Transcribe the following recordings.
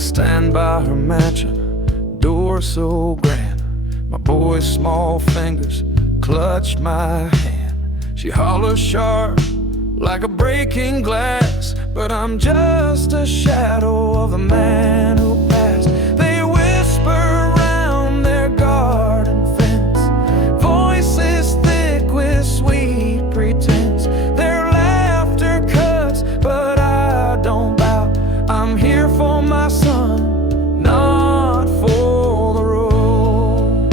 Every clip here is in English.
stand by her mansion, door so grand. My boy's small fingers clutch my hand. She hollers sharp like a breaking glass, but I'm just a shadow of a man who passed. They whisper around their garden fence, voices thick with sweet pretense. Their laughter cuts, but I don't bow. I'm here for my son, not for the road.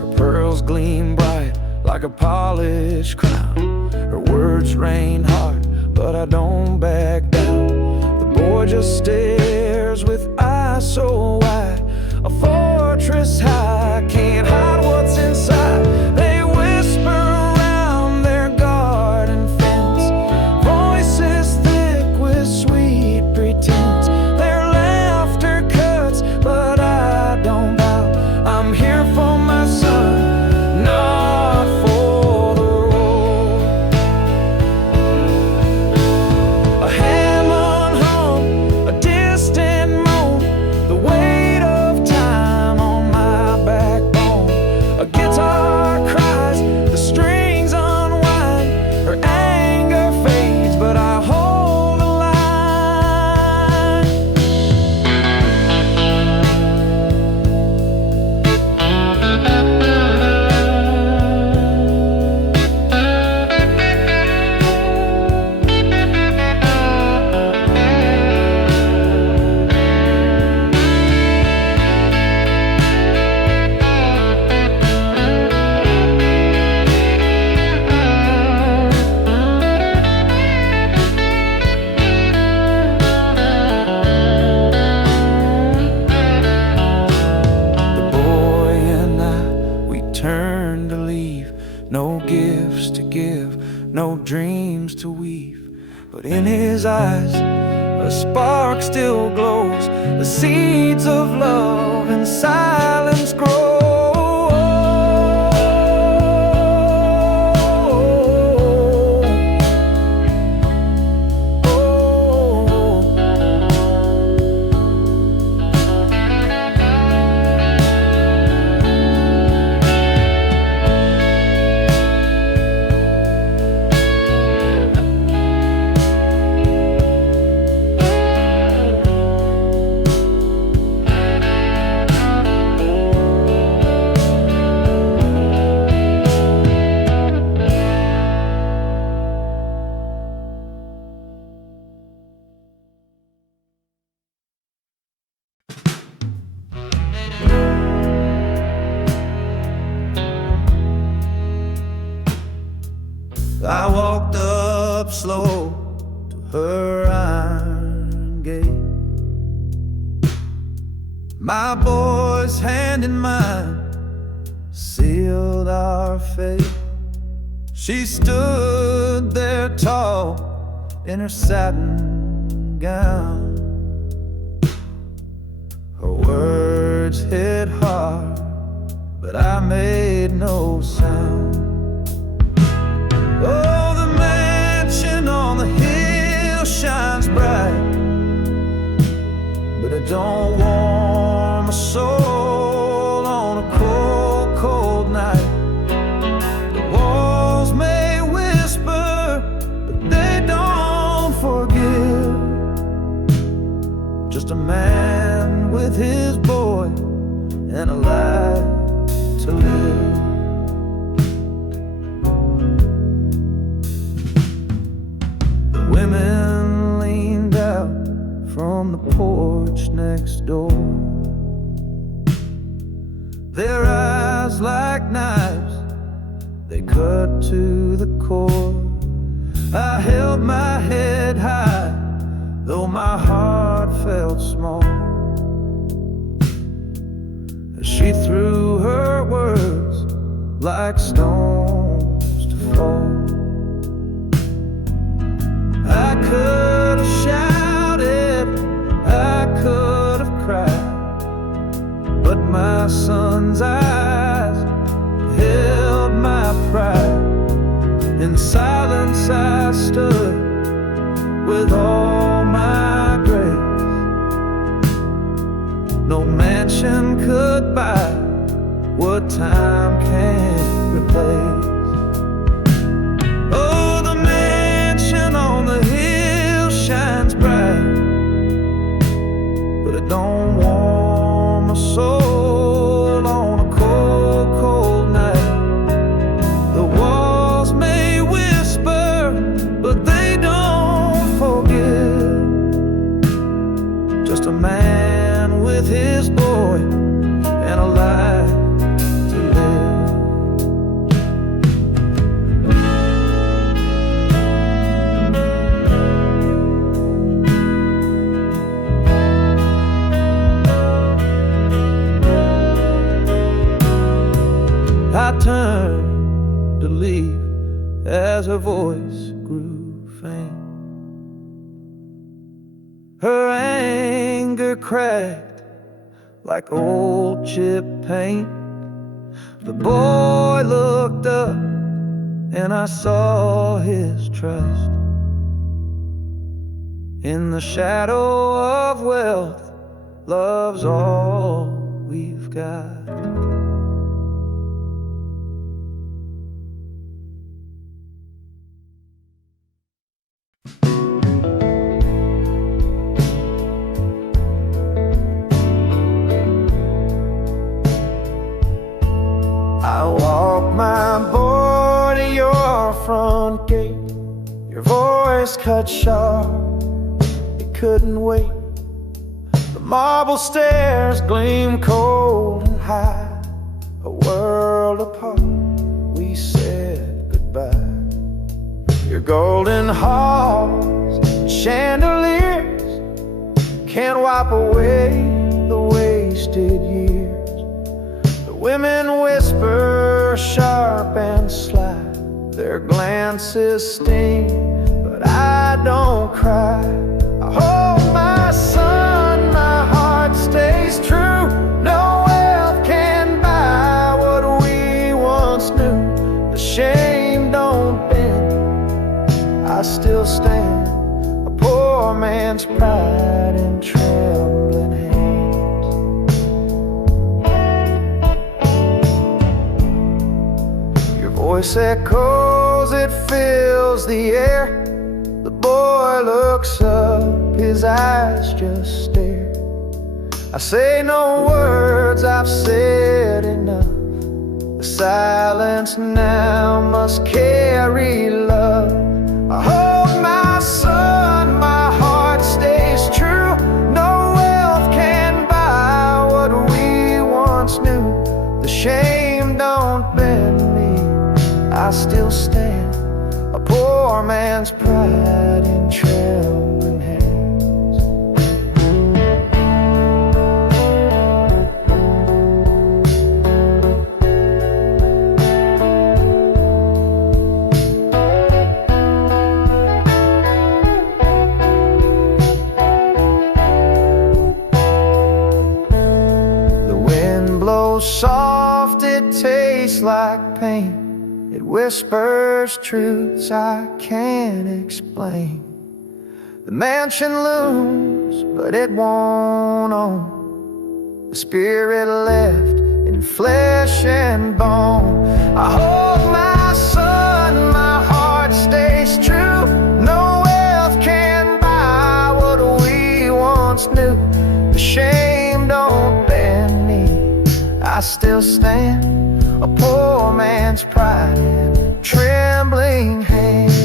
Her pearls gleam bright like a polished crown. Her words rain hard, but I don't back down. The boy just stares with eyes so wide, a fortress high, can't hide what's inside. They whisper around their garden fence, voices thick with sweet pretense. Their laughter cuts, but I don't bow. I'm here for my son, not for the road. A hammer hum, a distant moan, the weight of time on my backbone. A guitar cries, the strings unwind. Her anger fades, but I hold the line. The boy and I, we turn to leave. No gifts to give, no dreams to weave. But in his eyes, a spark still glows. The seeds of love in silence grow. I walked up slow to her iron gate, my boy's hand in mine sealed our fate. She stood there tall in her satin gown. Her words hit hard, but I made no sound. Oh, the mansion on the hill shines bright, but it don't warm a soul on a cold, cold night. The walls may whisper, but they don't forgive. Just a man with his boy and a life to live. Women leaned out from the porch next door, their eyes like knives, they cut to the core. I held my head high, though my heart felt small, as she threw her words like stones to fall. I could have shouted, I could have cried, but my son's eyes held my pride. In silence I stood with all my time can't replace. Oh, the mansion on the hill shines bright, but it don't warm a soul on a cold, cold night. The walls may whisper, but they don't forgive. Just a man with his boy and a life to live. I turned to leave as her voice grew faint. Her anger cracked like old chipped paint. The boy looked up and I saw his trust. In the shadow of wealth, love's all we've got. I walked my boy to your front gate. Your voice cut sharp, it couldn't wait. The marble stairs gleam cold and high. A world apart, we said goodbye. Your golden halls and chandeliers can't wipe away the wasted years. Women whisper sharp and sly, their glances sting, but I don't cry. I hold my son, my heart stays true. No wealth can buy what we once knew. The shame don't bend, I still stand, a poor man's pride and trembling hands. Voice echoes, it fills the air. The boy looks up, his eyes just stare. I say no words, I've said enough. The silence now must carry love. I hold my son, my heart stays true. No wealth can buy what we once knew. The shame don't bend me, I still stand, a poor man's pride in trembling hands. The wind blows soft, it tastes like pain. It whispers truths I can't explain. The mansion looms, but it won't own. The spirit left in flesh and bone. I hold my son, my heart stays true. No wealth can buy what we once knew. The shame don't bend me, I still stand, a poor man's pride in trembling hands.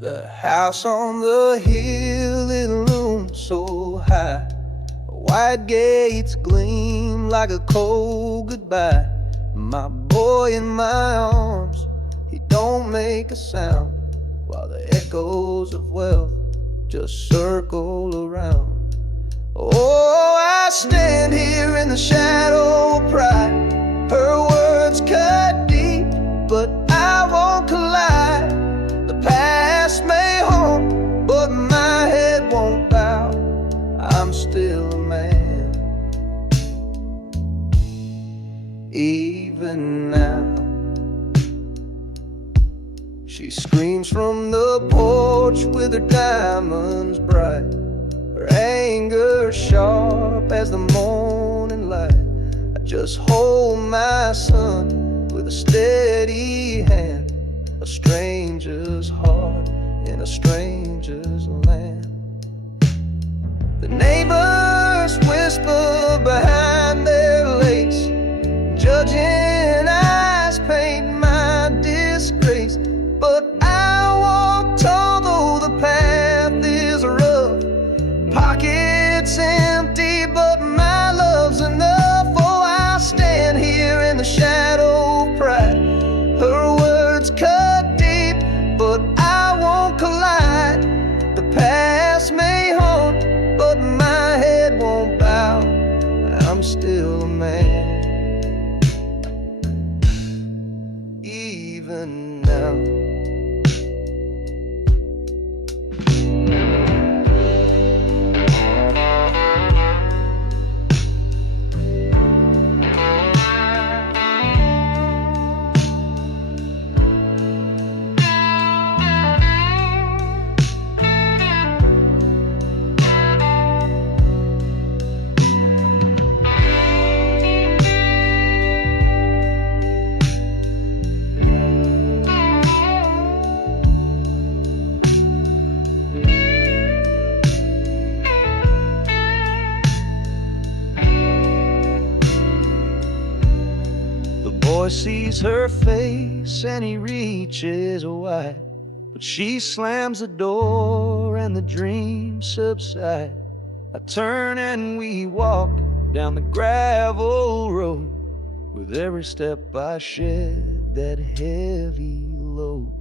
The house on the hill, it looms so high. White gates gleam like a cold goodbye. My boy in my arms, he don't make a sound, while the echoes of wealth just circle around. Oh, I stand here in the shadow of pride. Her words cut deep, but I won't collide. The past may haunt, but my head won't bow. I'm still a man, even now. She screams from the porch with her diamonds bright, her anger sharp as the morning light. I just hold my son with a steady hand, a stranger's heart in a stranger's land. The neighbors whisper behind their lace, judging eyes paint my disgrace. But I walk tall though the path is rough, pockets empty but my love's enough. Oh, I stand here in the shadow of pride. Her words cut deep, but I won't collide. The past may haunt, but my head won't bow. I'm still a man, even now. Boy sees her face and he reaches wide, but she slams the door and the dreams subside. I turn and we walk down the gravel road. With every step I shed that heavy load.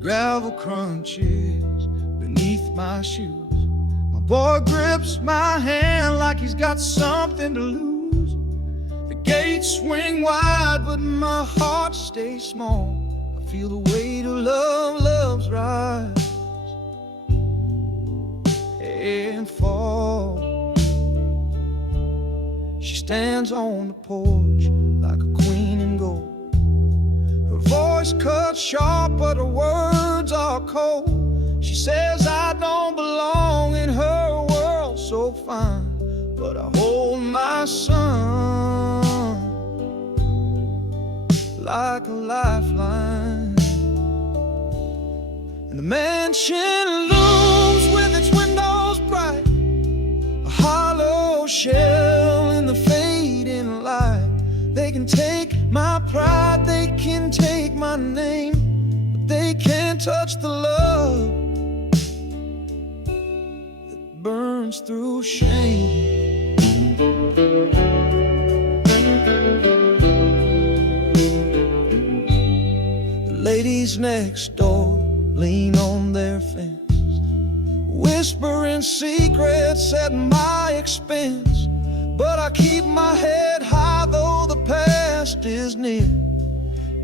Gravel crunches beneath my shoes. My boy grips my hand like he's got something to lose. The gates swing wide, but my heart stays small. I feel the weight of love's rise and fall. She stands on the porch like a queen in gold. Her voice cuts sharp, but her words are cold. She says I don't belong in her world so fine, but I hold my son like a lifeline. And the mansion looms with its windows bright, a hollow shell in the fading light. They can take my pride, they can take my name, but they can't touch the love that burns through shame. The ladies next door lean on their fence, whispering secrets at my expense. But I keep my head high though the past is near.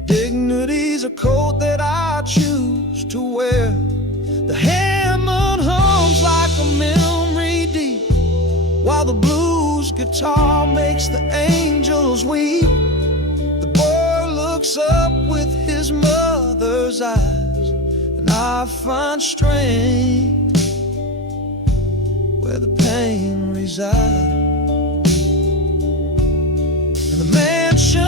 Dignity's a coat that I choose to wear. The Hammond hums like a memory deep, while the blues guitar makes the angels weep. The boy looks up with his mother's eyes, and I find strength where the pain resides. The mansion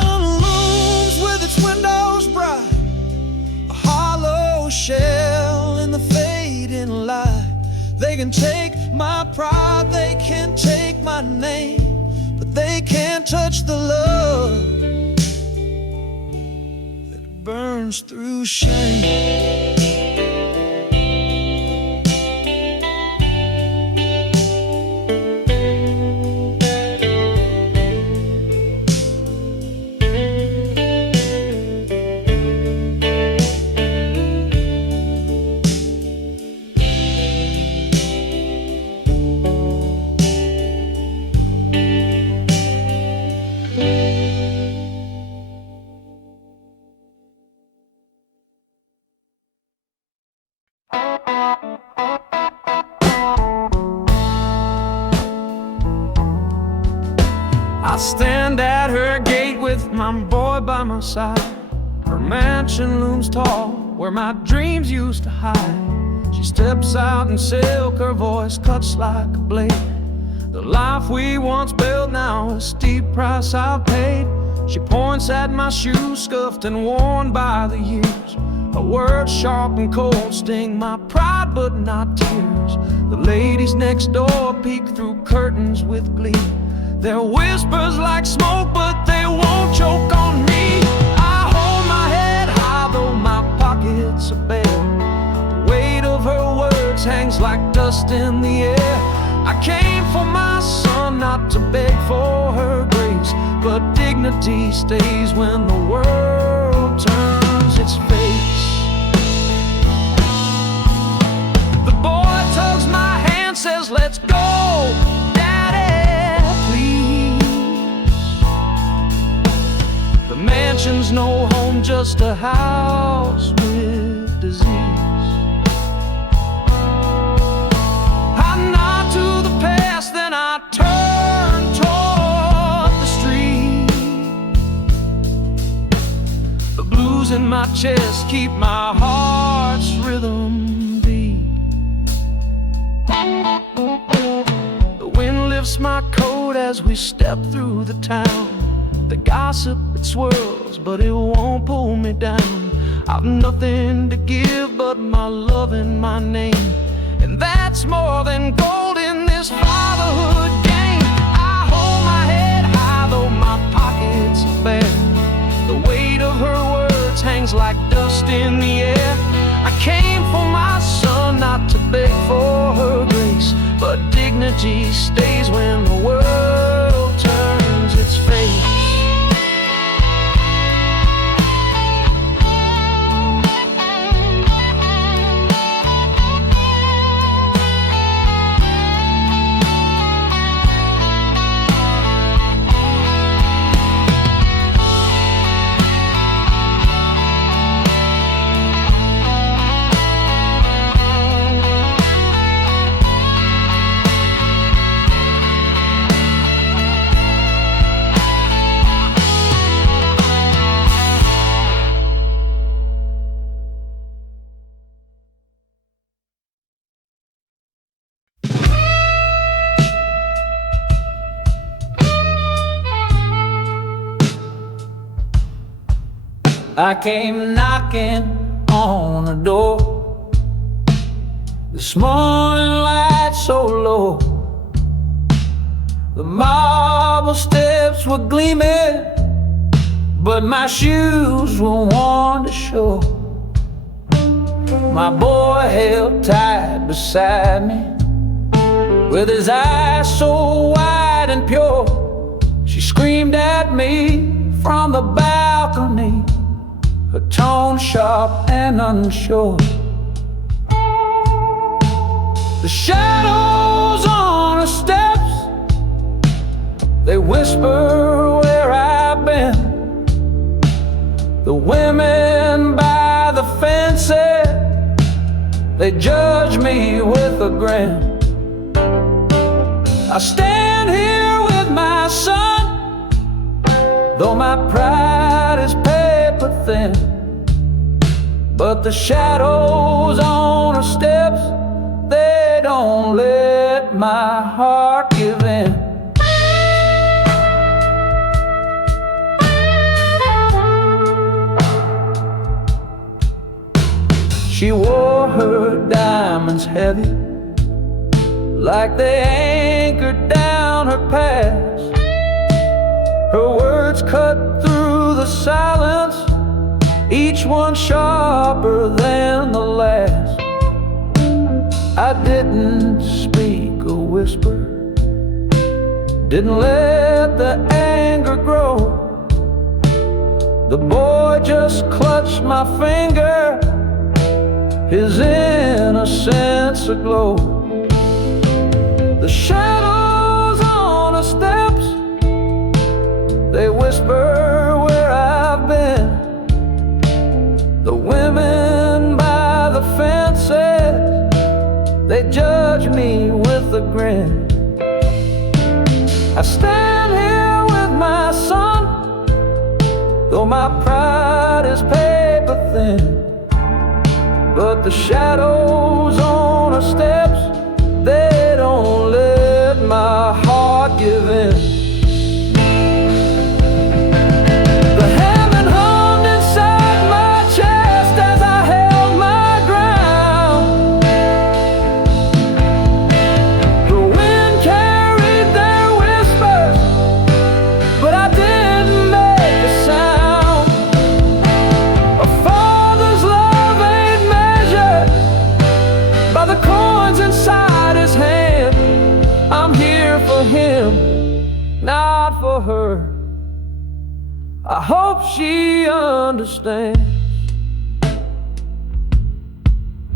in life. They can take my pride, they can take my name, but they can't touch the love that burns through shame. I stand at her gate with my boy by my side. Her mansion looms tall where my dreams used to hide. She steps out in silk, her voice cuts like a blade. The life we once built now, a steep price I've paid. She points at my shoes, scuffed and worn by the years. Her words sharp and cold sting my pride but not tears. The ladies next door peek through curtains with glee. Their whispers like smoke, but they won't choke on me. I hold my head high, though my pockets are bare. The weight of her words hangs like dust in the air. I came for my son, not to beg for her grace, but dignity stays when the world turns its face. The boy tugs my hand, says, "Let's go, mansion's no home, just a house with disease." I nod to the past, then I turn toward the street. The blues in my chest keep my heart's rhythm beat. The wind lifts my coat as we step through the town. The gossip, it swirls, but it won't pull me down. I've nothing to give but my love and my name, and that's more than gold in this fatherhood game. I hold my head high, though my pockets are bare. The weight of her words hangs like dust in the air. I came for my son, not to beg for her grace, but dignity stays when the world turns its face. I came knocking on the door. This morning light so low, the marble steps were gleaming, but my shoes were worn to show. My boy held tight beside me, with his eyes so wide and pure. She screamed at me from the balcony, her tone sharp and unsure. The shadows on the steps, they whisper where I've been. The women by the fences, they judge me with a grin. I stand here with my son, though my pride is paper thin. But the shadows on the steps, they don't let my heart give in. She wore her diamonds heavy, like they anchored down her past. Her words cut through the silence, each one sharper than the last. I didn't speak a whisper, didn't let the anger grow. The boy just clutched my finger, his innocence aglow. The shadows on the steps, they whisper where I've been. The women by the fences, they judge me with a grin. I stand here with my son, though my pride is paper thin. But the shadows on the steps, they don't let my heart give in. The heaven hummed inside my chest as I held my ground. The wind carried their whispers, but I didn't make a sound. A father's love ain't measured by the coins inside his hand. I'm here for him, not for her. I hope she understands.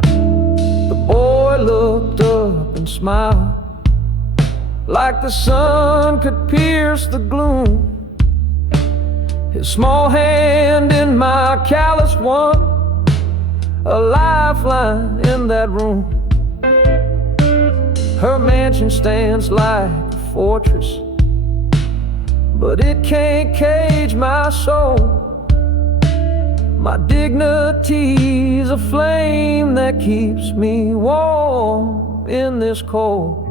The boy looked up and smiled, like the sun could pierce the gloom. His small hand in my calloused one, a lifeline in that room. Her mansion stands like a fortress, but it can't cage my soul. My dignity's a flame that keeps me warm in this cold.